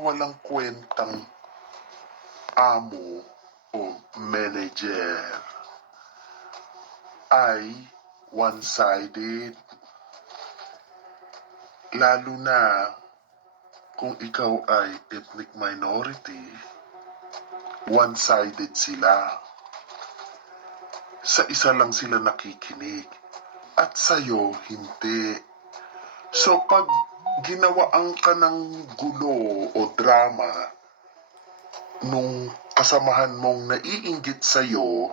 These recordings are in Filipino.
walang kwentang amo o manager ay one-sided. Lalo na kung ikaw ay ethnic minority, one-sided sila. Sa isa lang sila nakikinig at sa'yo hindi. So pag ginawaan ka ng gulo o drama nung kasamahan mong naiinggit sa'yo,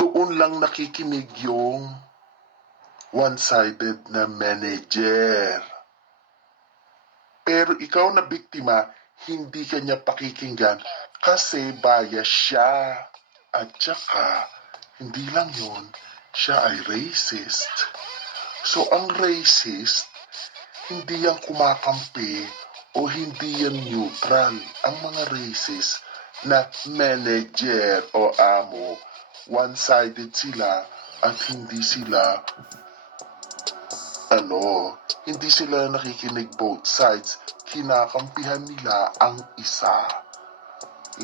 doon lang nakikinig yung one-sided na manager. Pero ikaw na biktima, hindi ka niya pakikinggan kasi bias siya. At saka, hindi lang yun, siya ay racist. So ang racist, hindi yan kumakampi o hindi yan neutral. Ang mga racist na manager o amo, one-sided sila at hindi sila nakikinig both sides. Kinakampihan nila ang isa.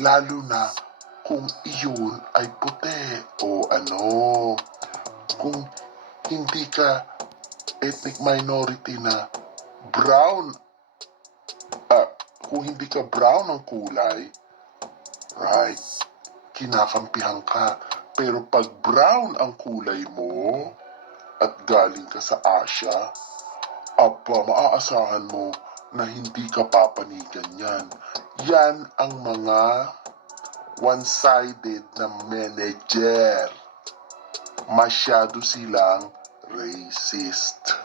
Lalo na kung iyon ay puti o kung hindi ka ethnic minority na brown, kung hindi ka brown ang kulay, right, kinakampihan ka. Pero pag brown ang kulay mo at galing ka sa Asia, maaasahan mo na hindi ka papanigan yan. Yan ang mga one-sided na manager. Masyado silang racist.